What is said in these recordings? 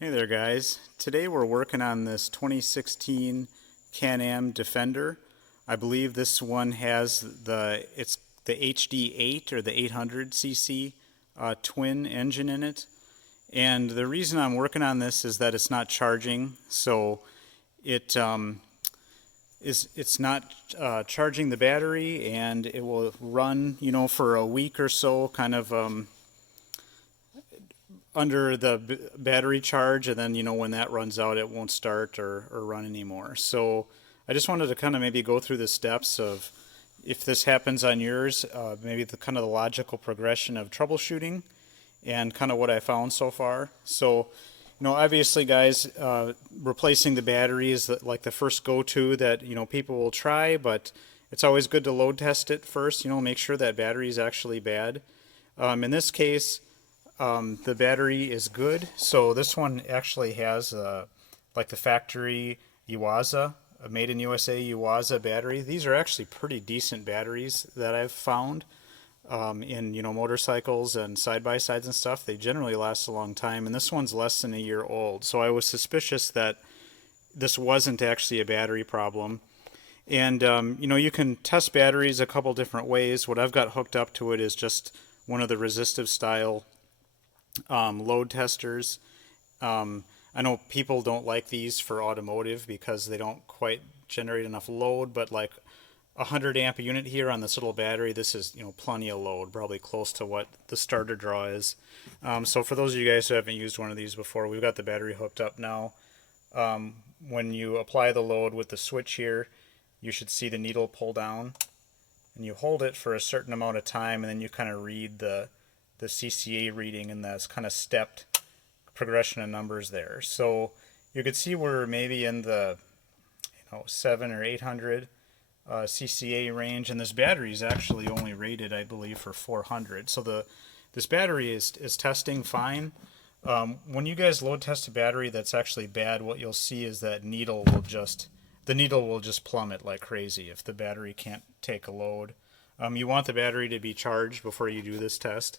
Hey there guys. Today we're working on this 2016 Can-Am Defender. I believe this one has it's the HD8 or the 800cc twin engine in it. And the reason I'm working on this is that it's not charging, so it it's not charging the battery, and it will run, for a week or so, kind of under the battery charge, and then when that runs out it won't start or run anymore. So I just wanted to kind of maybe go through the steps of, if this happens on yours, maybe the kind of the logical progression of troubleshooting and kind of what I found so far. So obviously guys, replacing the battery is like the first go-to that people will try, but it's always good to load test it first, make sure that battery is actually bad. In this case, the battery is good. So this one actually has like the factory Yuasa, a made in USA Yuasa battery. These are actually pretty decent batteries that I've found in motorcycles and side-by-sides and stuff. They generally last a long time, and this one's less than a year old. So I was suspicious that this wasn't actually a battery problem. And you can test batteries a couple different ways. What I've got hooked up to it is just one of the resistive style load testers. I know people don't like these for automotive because they don't quite generate enough load, but like 100 amp unit here on this little battery, this is plenty of load, probably close to what the starter draw is. So for those of you guys who haven't used one of these before, we've got the battery hooked up now. When you apply the load with the switch here, you should see the needle pull down, and you hold it for a certain amount of time, and then you kind of read the CCA reading in this kind of stepped progression of numbers there. So you could see we're maybe in the 7 or 800 CCA range, and this battery is actually only rated, I believe, for 400. So this battery is testing fine. When you guys load test a battery that's actually bad, what you'll see is that the needle will just plummet like crazy if the battery can't take a load. You want the battery to be charged before you do this test.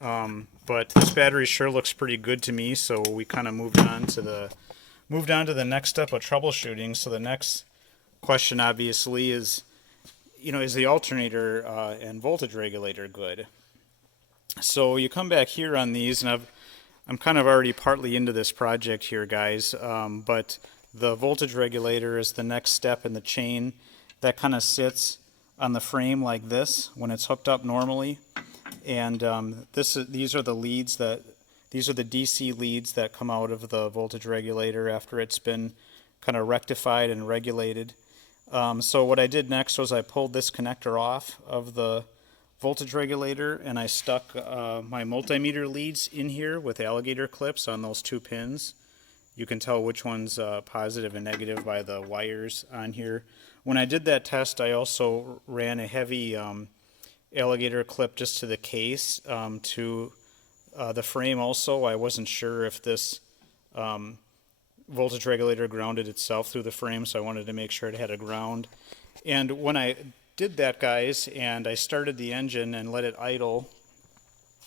But this battery sure looks pretty good to me, so we kind of moved on to the next step of troubleshooting. So the next question obviously is, is the alternator and voltage regulator good? So you come back here on these, and I'm kind of already partly into this project here, guys, but the voltage regulator is the next step in the chain that kind of sits on the frame like this when it's hooked up normally. And these are the DC leads that come out of the voltage regulator after it's been kind of rectified and regulated. So what I did next was I pulled this connector off of the voltage regulator, and I stuck my multimeter leads in here with alligator clips on those two pins. You can tell which one's positive and negative by the wires on here. When I did that test, I also ran a heavy alligator clip just to the case, to the frame also. I wasn't sure if this voltage regulator grounded itself through the frame, so I wanted to make sure it had a ground. And when I did that, guys, and I started the engine and let it idle,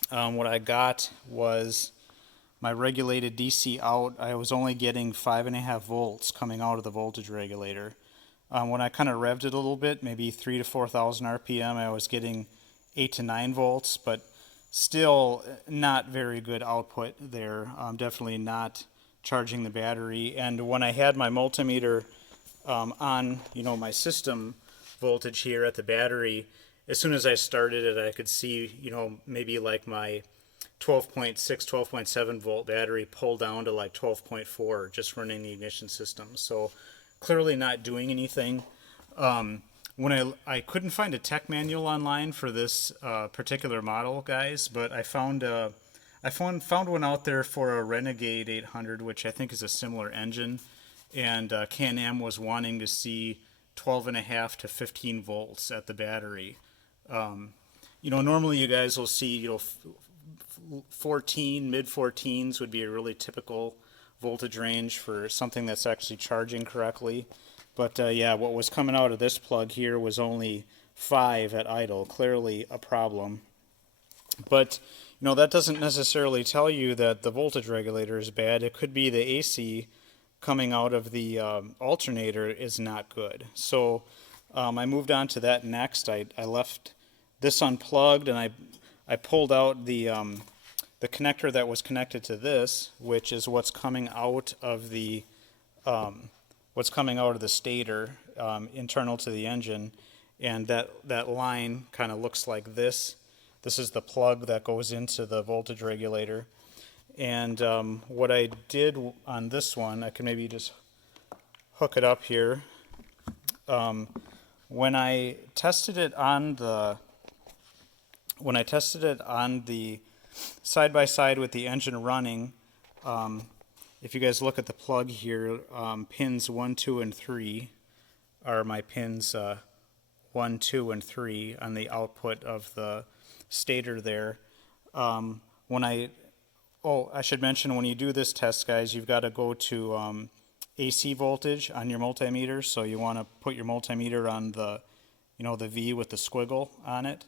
what I got was my regulated DC out. I was only getting 5.5 volts coming out of the voltage regulator. When I kind of revved it a little bit, maybe 3,000 to 4,000 RPM, I was getting 8 to 9 volts, but still not very good output there. Definitely not charging the battery. And when I had my multimeter on, my system voltage here at the battery, as soon as I started it, I could see, maybe like my 12.6, 12.7 volt battery pull down to like 12.4 just running the ignition system. So clearly not doing anything. When I couldn't find a tech manual online for this particular model, guys, but I found one out there for a Renegade 800, which I think is a similar engine, and Can-Am was wanting to see 12.5 to 15 volts at the battery. Normally you guys will see 14, mid 14s would be a really typical voltage range for something that's actually charging correctly. But yeah, what was coming out of this plug here was only 5 at idle, clearly a problem. But No, that doesn't necessarily tell you that the voltage regulator is bad. It could be the AC coming out of the alternator is not good. So I moved on to that next. I left this unplugged, and I pulled out the connector that was connected to this, which is what's coming out of the stator, internal to the engine, and that line kind of looks like this. This is the plug that goes into the voltage regulator. And what I did on this one, I can maybe just hook it up here. When I tested it on the side by side with the engine running, if you guys look at the plug here, pins 1, 2, and 3 are my pins 1, 2, and 3 on the output of the stator there. I should mention, when you do this test, guys, you've got to go to AC voltage on your multimeter. So you want to put your multimeter on the V with the squiggle on it,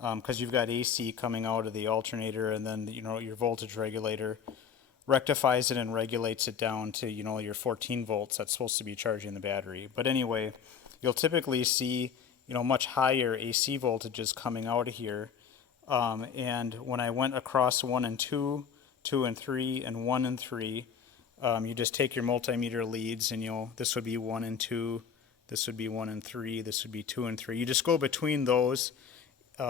because you've got AC coming out of the alternator, and then your voltage regulator rectifies it and regulates it down to your 14 volts that's supposed to be charging the battery. But anyway, you'll typically see much higher AC voltages coming out of here. And when I went across 1 and 2, 2 and 3, and 1 and 3, you just take your multimeter leads, and this would be 1 and 2, this would be 1 and 3, this would be 2 and 3. You just go between those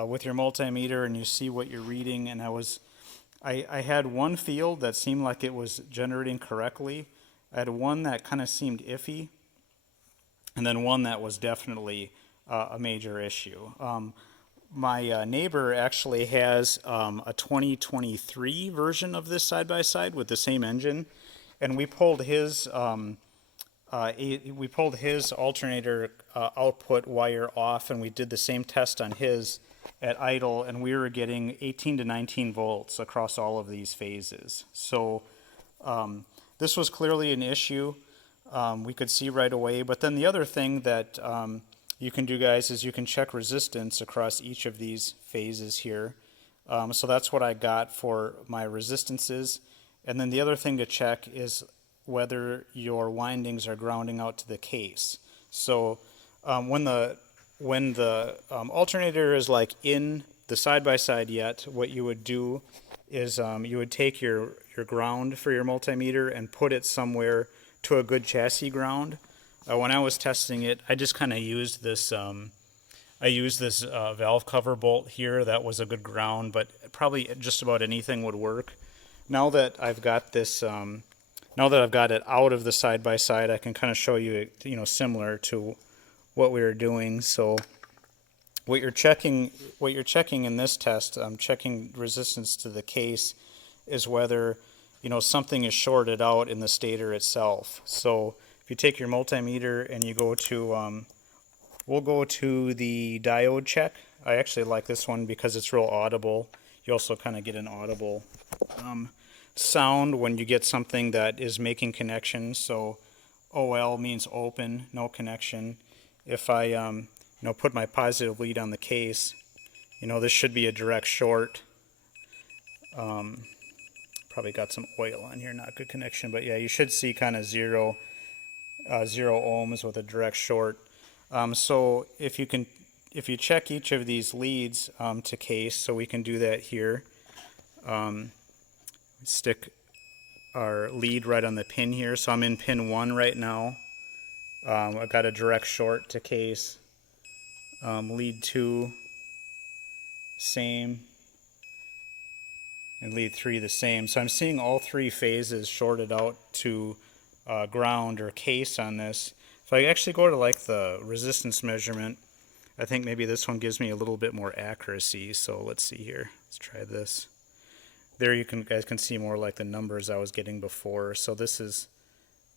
with your multimeter, and you see what you're reading. And I had one field that seemed like it was generating correctly. I had one that kind of seemed iffy, and then one that was definitely a major issue. My neighbor actually has a 2023 version of this side-by-side with the same engine, and we pulled his alternator output wire off, and we did the same test on his at idle, and we were getting 18 to 19 volts across all of these phases. So this was clearly an issue. We could see right away. But then the other thing that you can do, guys, is you can check resistance across each of these phases here. So that's what I got for my resistances. And then the other thing to check is whether your windings are grounding out to the case. So when the alternator is like in the side-by-side yet, what you would do is you would take your ground for your multimeter and put it somewhere to a good chassis ground. When I was testing it, I just kind of used this valve cover bolt here. That was a good ground, but probably just about anything would work. Now that I've got this, now that I've got it out of the side-by-side, I can kind of show you, similar to what we were doing. So what you're checking in this test, checking resistance to the case, is whether something is shorted out in the stator itself. So if you take your multimeter and you go to, we'll go to the diode check. I actually like this one because it's real audible. You also kind of get an audible sound when you get something that is making connections. So OL means open, no connection. If I put my positive lead on the case, this should be a direct short. Probably got some oil on here, not good connection, but yeah, you should see kind of zero ohms with a direct short. So if you check each of these leads to case, so we can do that here. Stick our lead right on the pin here. So I'm in pin 1 right now. I've got a direct short to case. Lead 2, same. And lead 3 the same. So I'm seeing all 3 phases shorted out to ground or case on this. If I actually go to like the resistance measurement, I think maybe this one gives me a little bit more accuracy. So let's see here. Let's try this. There you guys can see more like the numbers I was getting before. So this is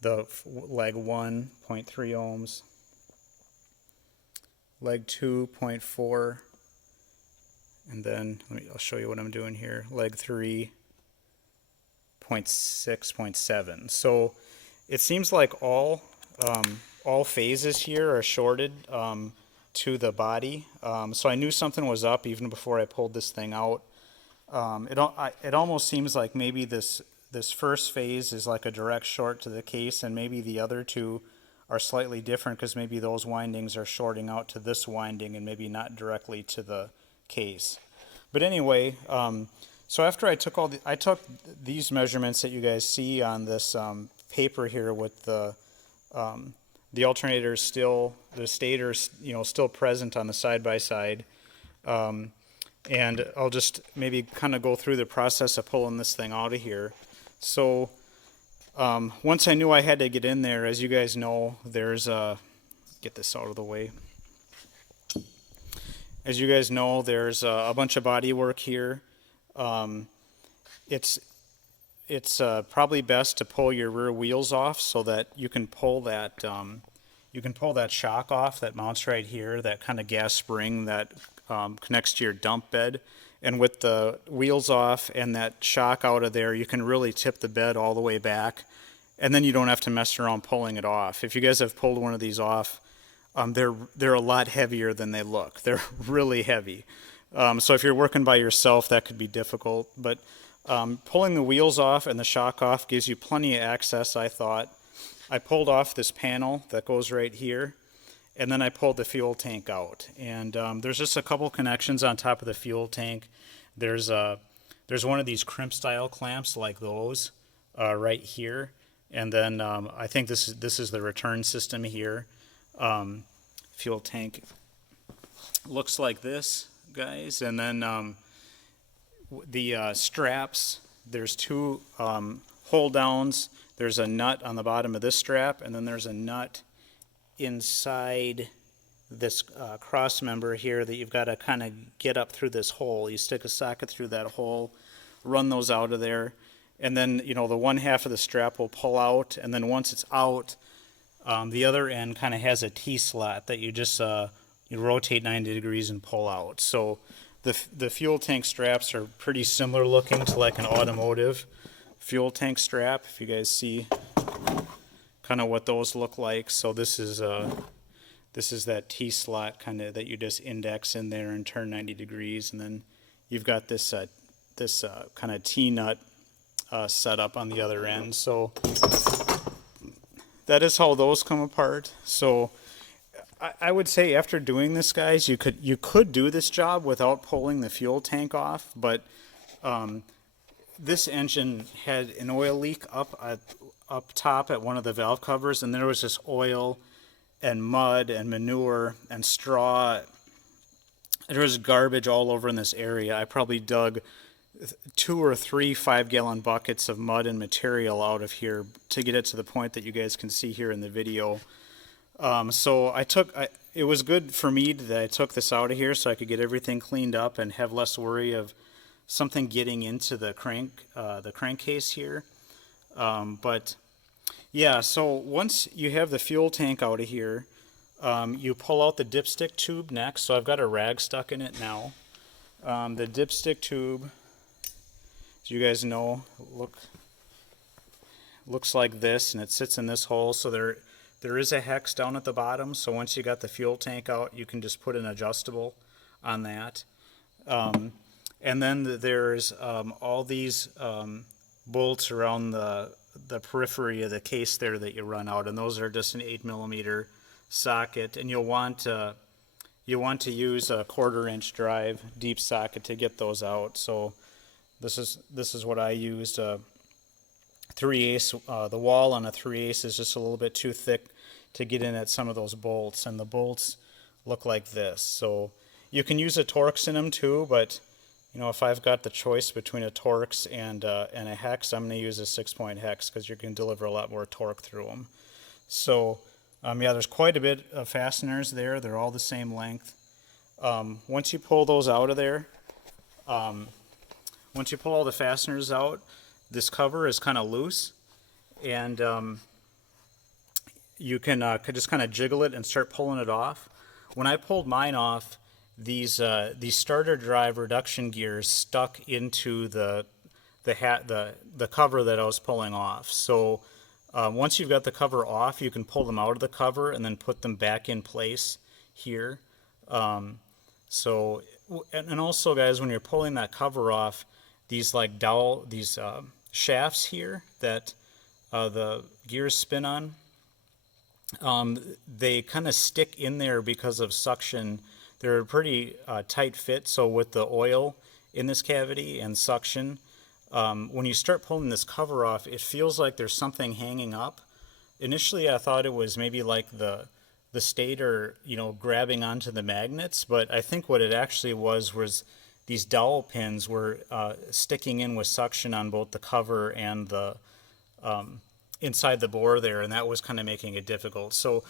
the leg 1, 0.3 ohms. Leg 2, 0.4. And then I'll show you what I'm doing here. Leg 3, 0.6, 0.7. So it seems like all phases here are shorted to the body. So I knew something was up even before I pulled this thing out. It almost seems like maybe this first phase is like a direct short to the case, and maybe the other two are slightly different because maybe those windings are shorting out to this winding and maybe not directly to the case. But anyway, so after I took these measurements that you guys see on this paper here with the alternator still, the stator, still present on the side by side. And I'll just maybe kind of go through the process of pulling this thing out of here. So once I knew I had to get in there, as you guys know, get this out of the way. As you guys know, there's a bunch of body work here. It's probably best to pull your rear wheels off so that you can pull that shock off that mounts right here, that kind of gas spring that connects to your dump bed. And with the wheels off and that shock out of there, you can really tip the bed all the way back, and then you don't have to mess around pulling it off. If you guys have pulled one of these off, they're a lot heavier than they look. They're really heavy. So if you're working by yourself, that could be difficult. But pulling the wheels off and the shock off gives you plenty of access, I thought. I pulled off this panel that goes right here, and then I pulled the fuel tank out. And there's just a couple connections on top of the fuel tank. There's one of these crimp style clamps like those right here. And then I think this is the return system here. Fuel tank looks like this, guys. And then the straps, there's two hold downs. There's a nut on the bottom of this strap, and then there's a nut inside this cross member here that you've got to kind of get up through this hole. You stick a socket through that hole, run those out of there, and then the one half of the strap will pull out, and then once it's out, the other end kind of has a T-slot that you just you rotate 90 degrees and pull out. So the fuel tank straps are pretty similar looking to like an automotive fuel tank strap, if you guys see kind of what those look like. So this is that T-slot kind of that you just index in there and turn 90 degrees, and then you've got this kind of T-nut set up on the other end. So that is how those come apart. So I would say after doing this, guys, you could do this job without pulling the fuel tank off, but this engine had an oil leak up top at one of the valve covers, and there was just oil and mud and manure and straw. There was garbage all over in this area. I probably dug 2 or 3 5-gallon buckets of mud and material out of here to get it to the point that you guys can see here in the video. So it was good for me that I took this out of here so I could get everything cleaned up and have less worry of something getting into the crankcase here. But yeah, so once you have the fuel tank out of here, you pull out the dipstick tube next. So I've got a rag stuck in it now. The dipstick tube, as you guys know, looks like this, and it sits in this hole. So there is a hex down at the bottom. So once you got the fuel tank out, you can just put an adjustable on that. And then there's all these bolts around the periphery of the case there that you run out, and those are just an 8mm socket, and you'll want to use a 1/4-inch drive deep socket to get those out. So this is what I used. 3/8. The wall on a 3/8 is just a little bit too thick to get in at some of those bolts, and the bolts look like this. So you can use a Torx in them too, but if I've got the choice between a Torx and a hex, I'm going to use a 6-point hex because you can deliver a lot more torque through them. So yeah, there's quite a bit of fasteners there. They're all the same length. Once you pull those out of there, once you pull all the fasteners out, this cover is kind of loose, and you can just kind of jiggle it and start pulling it off. When I pulled mine off, these starter drive reduction gears stuck into the cover that I was pulling off. So once you've got the cover off, you can pull them out of the cover and then put them back in place here. And also, guys, when you're pulling that cover off, these like dowel, these shafts here that the gears spin on, they kind of stick in there because of suction. They're a pretty tight fit, so with the oil in this cavity and suction, when you start pulling this cover off, it feels like there's something hanging up. Initially, I thought it was maybe like the stator, grabbing onto the magnets, but I think what it actually was these dowel pins were sticking in with suction on both the cover and the inside the bore there, and that was kind of making it difficult. So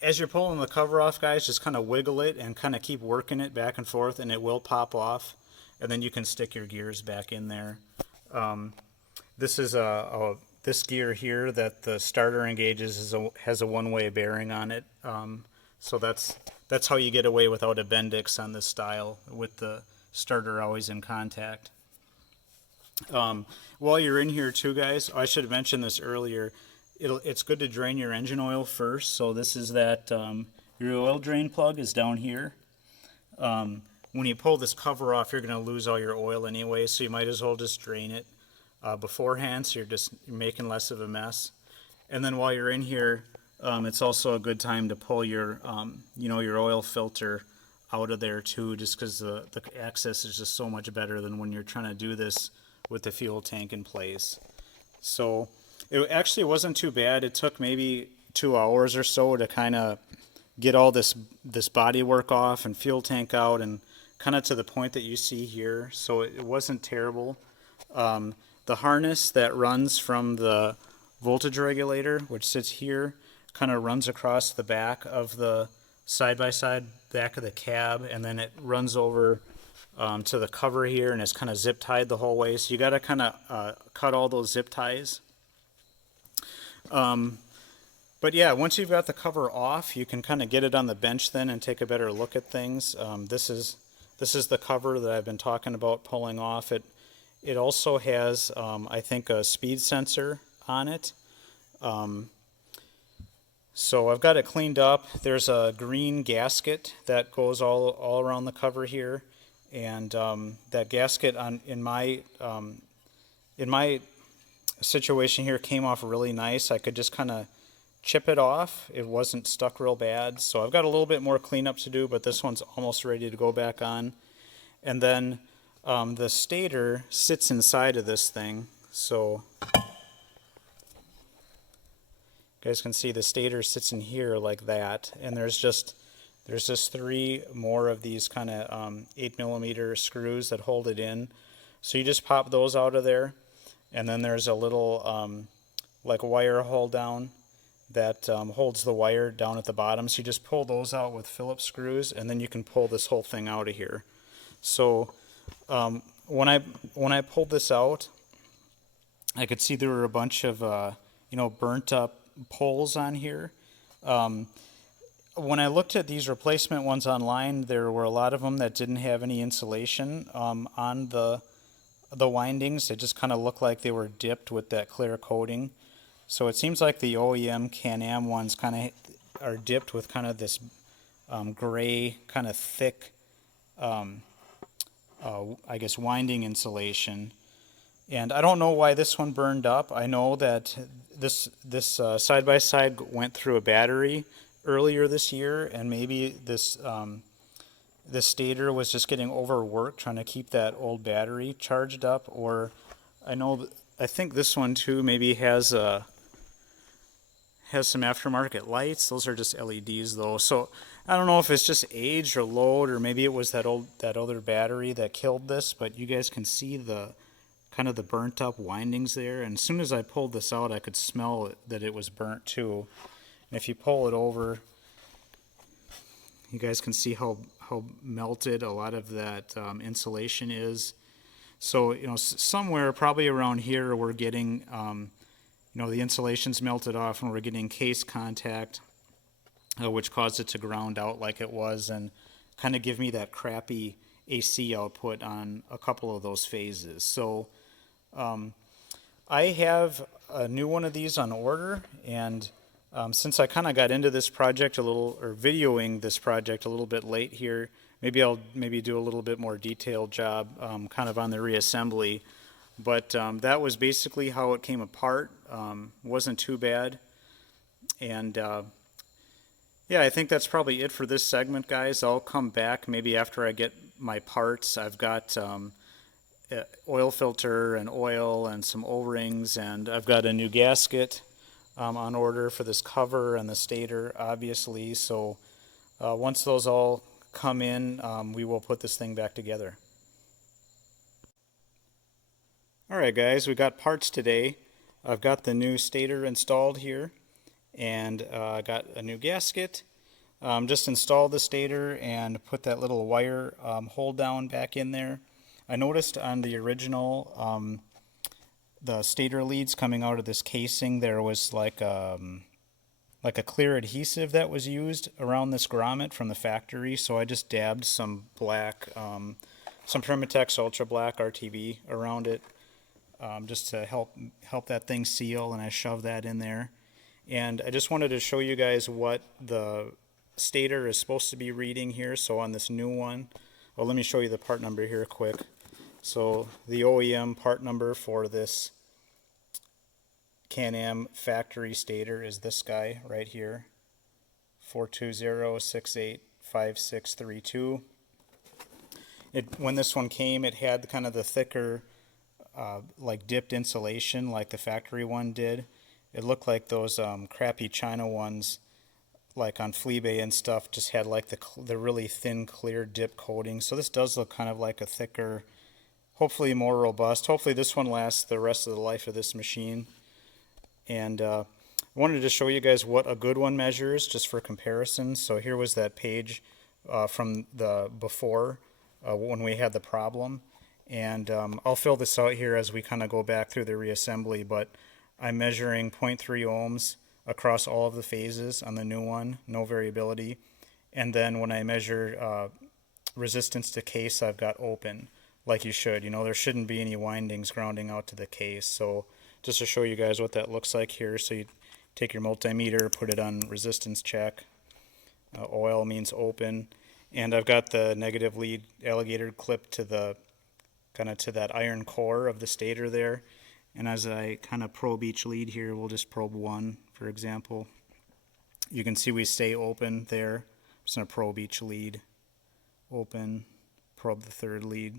as you're pulling the cover off, guys, just kind of wiggle it and kind of keep working it back and forth, and it will pop off, and then you can stick your gears back in there. This is this gear here that the starter engages has a one-way bearing on it. So that's how you get away without a Bendix on this style, with the starter always in contact. While you're in here too, guys, I should have mentioned this earlier. It's good to drain your engine oil first. So this is that your oil drain plug is down here. When you pull this cover off, you're going to lose all your oil anyway, so you might as well just drain it beforehand, so you're making less of a mess. And then while you're in here, it's also a good time to pull your your oil filter out of there too, just because the access is just so much better than when you're trying to do this with the fuel tank in place. So it actually wasn't too bad. It took maybe 2 hours or so to kind of get all this body work off and fuel tank out, and kind of to the point that you see here. So it wasn't terrible. The harness that runs from the voltage regulator, which sits here, kind of runs across the back of the side-by-side back of the cab, and then it runs over to the cover here, and it's kind of zip tied the whole way. So you got to kind of cut all those zip ties. But yeah, once you've got the cover off, you can kind of get it on the bench then and take a better look at things. This is the cover that I've been talking about pulling off. It also has, I think, a speed sensor on it. So I've got it cleaned up. There's a green gasket that goes all around the cover here, and that gasket in my situation here came off really nice. I could just kind of chip it off. It wasn't stuck real bad. So I've got a little bit more cleanup to do, but this one's almost ready to go back on. And then the stator sits inside of this thing. So you guys can see the stator sits in here like that. And there's just 3 more of these kind of 8mm screws that hold it in. So you just pop those out of there. And then there's a little like wire hold down that holds the wire down at the bottom. So you just pull those out with Phillips screws, and then you can pull this whole thing out of here. So when I pulled this out, I could see there were a bunch of burnt up poles on here. When I looked at these replacement ones online, there were a lot of them that didn't have any insulation on the windings. It just kind of looked like they were dipped with that clear coating. So it seems like the OEM Can-Am ones kind of are dipped with kind of this gray, kind of thick, I guess, winding insulation. And I don't know why this one burned up. I know that this side-by-side went through a battery earlier this year, and maybe this stator was just getting overworked trying to keep that old battery charged up. Or I think this one too maybe has some aftermarket lights. Those are just LEDs though. So I don't know if it's just age or load, or maybe it was that other battery that killed this, but you guys can see the kind of the burnt up windings there. And as soon as I pulled this out, I could smell that it was burnt too. And if you pull it over, you guys can see how melted a lot of that insulation is. So somewhere probably around here we're getting the insulation's melted off, and we're getting case contact, which caused it to ground out like it was and kind of give me that crappy AC output on a couple of those phases. So I have a new one of these on order, and since I kind of got into this project videoing this project a little bit late here maybe I'll do a little bit more detailed job kind of on the reassembly. But that was basically how it came apart. Wasn't too bad. And yeah, I think that's probably it for this segment, guys. I'll come back maybe after I get my parts. I've got oil filter and oil and some O-rings, and I've got a new gasket on order for this cover and the stator, obviously. So once those all come in, we will put this thing back together. All right, guys, we got parts today. I've got the new stator installed here, and I got a new gasket. Just installed the stator and put that little wire hold down back in there. I noticed on the original, the stator leads coming out of this casing, there was like a clear adhesive that was used around this grommet from the factory. So I just dabbed some black, some Permatex Ultra Black RTV around it, just to help that thing seal, and I shoved that in there. And I just wanted to show you guys what the stator is supposed to be reading here. So on this new one, well, let me show you the part number here quick. So the OEM part number for this Can-Am factory stator is this guy right here, 420685632. When this one came, it had kind of the thicker like dipped insulation like the factory one did. It looked like those crappy China ones like on Fleabay and stuff just had like the really thin clear dip coating. So this does look kind of like a thicker, hopefully more robust. Hopefully this one lasts the rest of the life of this machine. And I wanted to show you guys what a good one measures just for comparison. So here was that page from the before when we had the problem. And I'll fill this out here as we kind of go back through the reassembly, but I'm measuring 0.3 ohms across all of the phases on the new one, no variability. And then when I measure resistance to case, I've got open, like you should. You know, there shouldn't be any windings grounding out to the case. So just to show you guys what that looks like here, so you take your multimeter, put it on resistance check. Oil means open. And I've got the negative lead alligator clipped to the kind of to that iron core of the stator there. And as I kind of probe each lead here, we'll just probe one, for example. You can see we stay open there. I'm just going to probe each lead. Open, probe the third lead.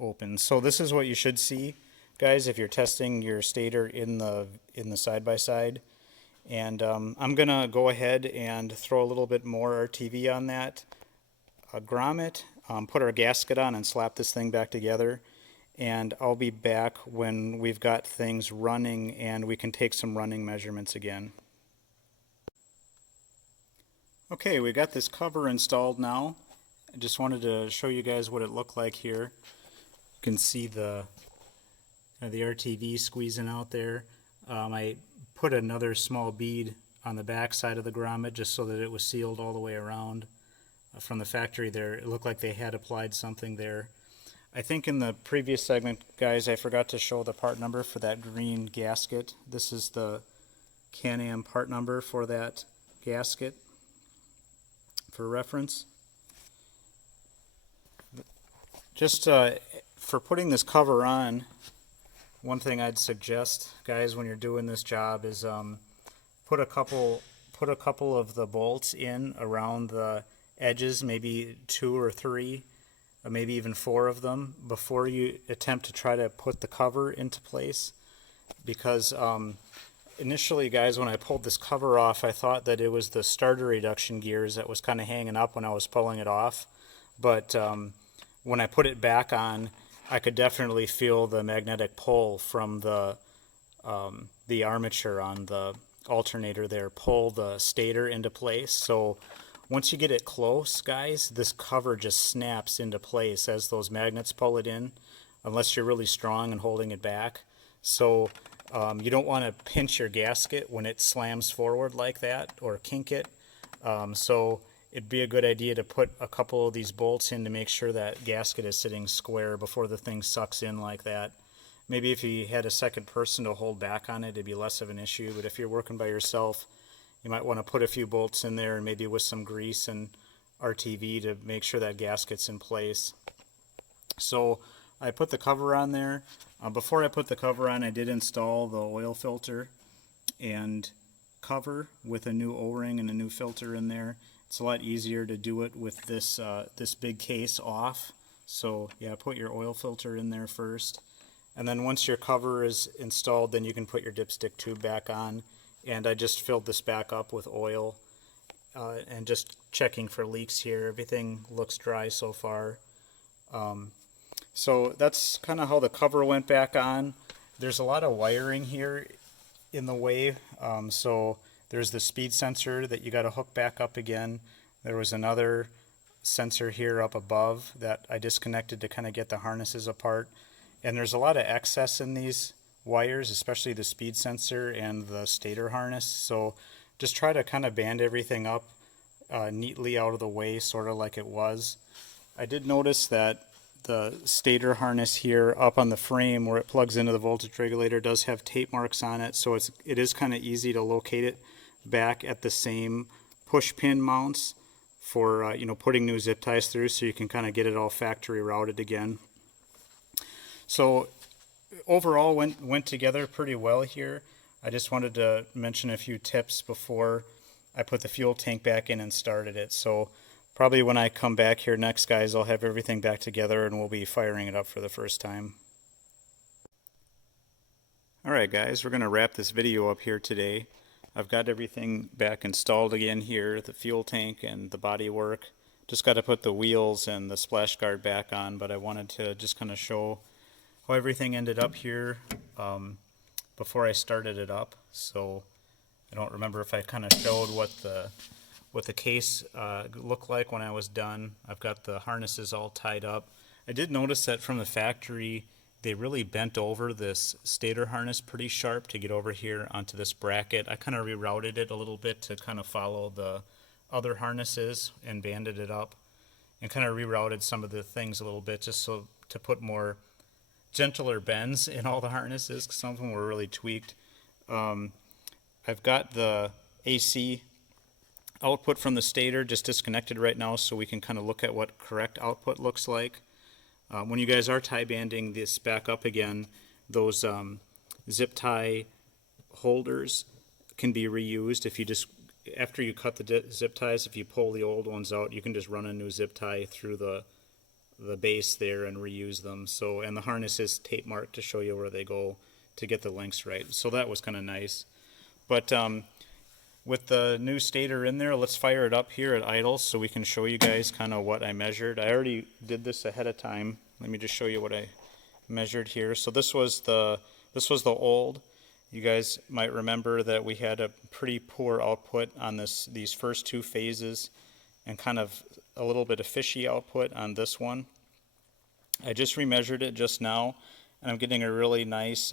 Open. So this is what you should see, guys, if you're testing your stator in the side-by-side. And I'm going to go ahead and throw a little bit more RTV on that grommet, put our gasket on and slap this thing back together. And I'll be back when we've got things running and we can take some running measurements again. Okay, we got this cover installed now. I just wanted to show you guys what it looked like here. You can see the RTV squeezing out there. I put another small bead on the back side of the grommet just so that it was sealed all the way around. From the factory there, it looked like they had applied something there. I think in the previous segment, guys, I forgot to show the part number for that green gasket. This is the Can-Am part number for that gasket for reference. Just for putting this cover on, one thing I'd suggest, guys, when you're doing this job is put a couple of the bolts in around the edges, maybe 2 or 3. Maybe even 4 of them before you attempt to try to put the cover into place, because initially, guys, when I pulled this cover off, I thought that it was the starter reduction gears that was kind of hanging up when I was pulling it off, but when I put it back on, I could definitely feel the magnetic pull from the armature on the alternator there pull the stator into place. So once you get it close, guys, this cover just snaps into place as those magnets pull it in, unless you're really strong and holding it back. So you don't want to pinch your gasket when it slams forward like that or kink it. So it'd be a good idea to put a couple of these bolts in to make sure that gasket is sitting square before the thing sucks in like that. Maybe if you had a second person to hold back on it, it'd be less of an issue. But if you're working by yourself, you might want to put a few bolts in there and maybe with some grease and RTV to make sure that gasket's in place. So I put the cover on there. Before I put the cover on, I did install the oil filter and cover with a new O-ring and a new filter in there. It's a lot easier to do it with this this big case off. So yeah, put your oil filter in there first, and then once your cover is installed, then you can put your dipstick tube back on. And I just filled this back up with oil and just checking for leaks here. Everything looks dry so far. So that's kind of how the cover went back on. There's a lot of wiring here in the way. So there's the speed sensor that you got to hook back up again. There was another sensor here up above that I disconnected to kind of get the harnesses apart. And there's a lot of excess in these wires, especially the speed sensor and the stator harness. So just try to kind of band everything up neatly out of the way, sort of like it was. I did notice that the stator harness here up on the frame where it plugs into the voltage regulator does have tape marks on it, so it is kind of easy to locate it back at the same push pin mounts for putting new zip ties through, so you can kind of get it all factory routed again. So overall went together pretty well here. I just wanted to mention a few tips before I put the fuel tank back in and started it. So probably when I come back here next, guys, I'll have everything back together and we'll be firing it up for the first time. Alright guys, we're going to wrap this video up here today. I've got everything back installed again here, the fuel tank and the body work. Just got to put the wheels and the splash guard back on, but I wanted to just kind of show how everything ended up here before I started it up. So I don't remember if I kind of showed what the case looked like when I was done. I've got the harnesses all tied up. I did notice that from the factory they really bent over this stator harness pretty sharp to get over here onto this bracket. I kind of rerouted it a little bit to kind of follow the other harnesses and banded it up, and kind of rerouted some of the things a little bit just so to put more gentler bends in all the harnesses, because some of them were really tweaked. I've got the AC output from the stator just disconnected right now, so we can kind of look at what correct output looks like. When you guys are tie banding this back up again, those zip tie holders can be reused. If you just, after you cut the zip ties, if you pull the old ones out, you can just run a new zip tie through the base there and reuse them. So, and the harness is tape marked to show you where they go to get the lengths right. So that was kind of nice. But with the new stator in there, let's fire it up here at idle so we can show you guys kind of what I measured. I already did this ahead of time. Let me just show you what I measured here. So this was the old. You guys might remember that we had a pretty poor output on these first two phases, and kind of a little bit of fishy output on this one. I just remeasured it just now, and I'm getting a really nice,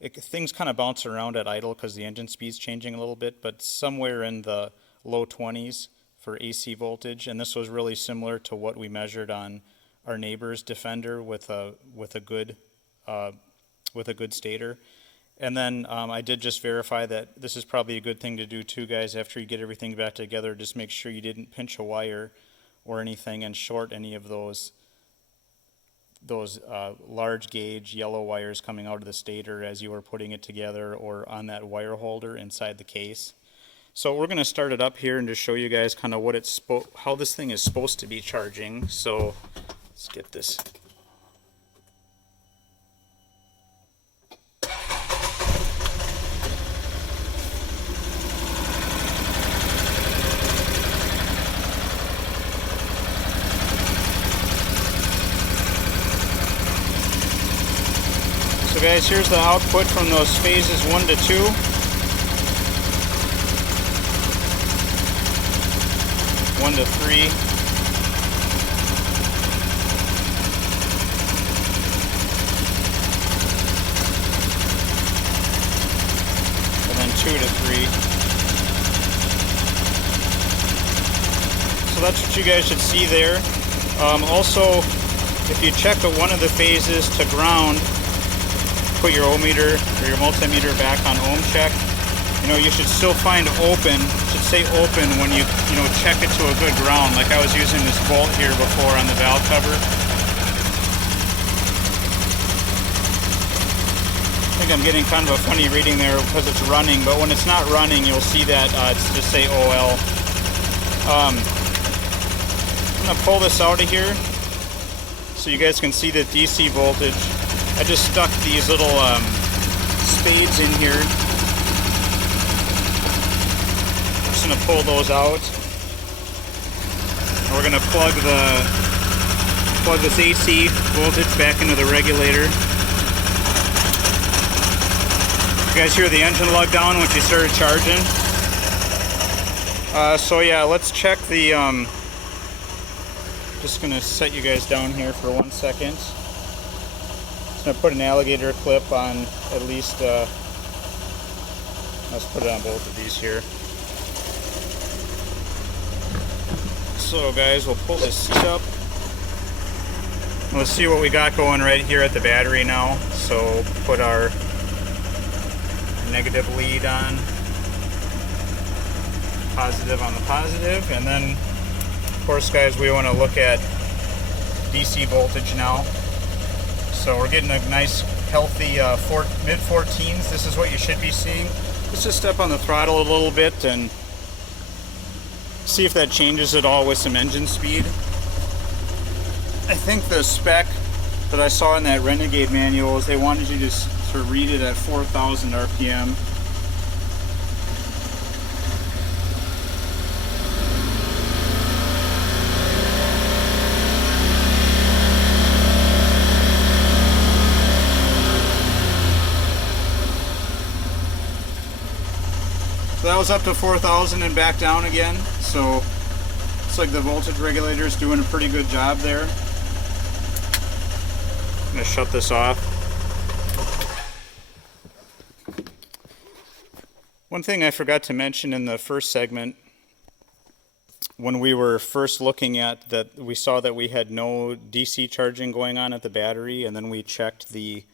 things kind of bounce around at idle because the engine speed's changing a little bit, but somewhere in the low 20s for AC voltage, and this was really similar to what we measured on our neighbor's Defender with a good stator. And then I did just verify that this is probably a good thing to do too, guys. After you get everything back together, just make sure you didn't pinch a wire or anything and short any of those large gauge yellow wires coming out of the stator as you were putting it together, or on that wire holder inside the case. So we're going to start it up here and just show you guys kind of what how this thing is supposed to be charging. So let's get this. So guys, here's the output from those phases 1 to 2. One to 3. And then 2 to 3. So that's what you guys should see there. Also, if you check one of the phases to ground, put your ohmmeter or your multimeter back on ohm check, you should still find open, should say open when you check it to a good ground. Like I was using this bolt here before on the valve cover. I think I'm getting kind of a funny reading there because it's running, but when it's not running, you'll see that it's just say OL. I'm going to pull this out of here so you guys can see the DC voltage. I just stuck these little spades in here. I'm just going to pull those out. And we're going to plug this AC voltage back into the regulator. You guys hear the engine lug down once you started charging? So yeah, let's check the, just gonna set you guys down here for 1 second. Just gonna put an alligator clip on at least, let's put it on both of these here. So guys, we'll pull this seat up. Let's see what we got going right here at the battery now. So put our negative lead on, positive on the positive, and then of course guys we want to look at DC voltage now. So we're getting a nice healthy mid 14s. This is what you should be seeing. Let's just step on the throttle a little bit and see if that changes at all with some engine speed. I think the spec that I saw in that Renegade manual is they wanted you to read it at 4,000 RPM. So that was up to 4,000 and back down again. So looks like the voltage regulator is doing a pretty good job there. I'm going to shut this off. One thing I forgot to mention in the first segment, when we were first looking at that, we saw that we had no DC charging going on at the battery, and then we checked the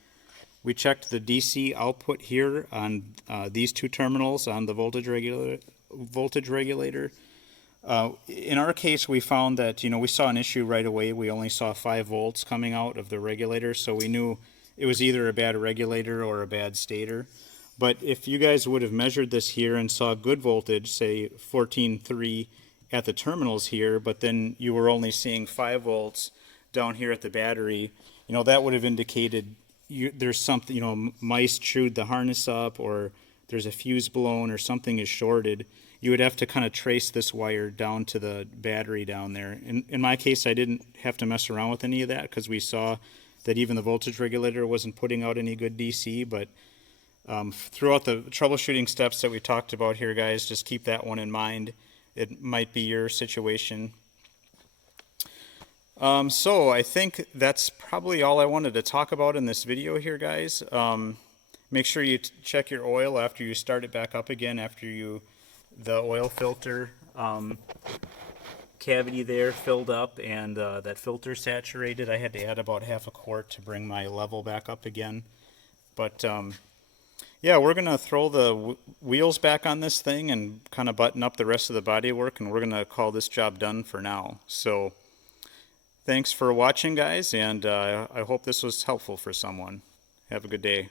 DC output here on these two terminals on the voltage regulator. In our case, we found that we saw an issue right away. We only saw 5 volts coming out of the regulator, so we knew it was either a bad regulator or a bad stator. But if you guys would have measured this here and saw good voltage, say 14.3 at the terminals here, but then you were only seeing 5 volts down here at the battery, that would have indicated there's something, mice chewed the harness up, or there's a fuse blown, or something is shorted. You would have to kind of trace this wire down to the battery down there. In my case, I didn't have to mess around with any of that because we saw that even the voltage regulator wasn't putting out any good DC, but throughout the troubleshooting steps that we talked about here, guys, just keep that one in mind. It might be your situation. So I think that's probably all I wanted to talk about in this video here, guys. Make sure you check your oil after you start it back up again, after the oil filter cavity there filled up and that filter saturated. I had to add about half a quart to bring my level back up again. But yeah, we're going to throw the wheels back on this thing and kind of button up the rest of the body work, and we're going to call this job done for now. So thanks for watching, guys, and I hope this was helpful for someone. Have a good day.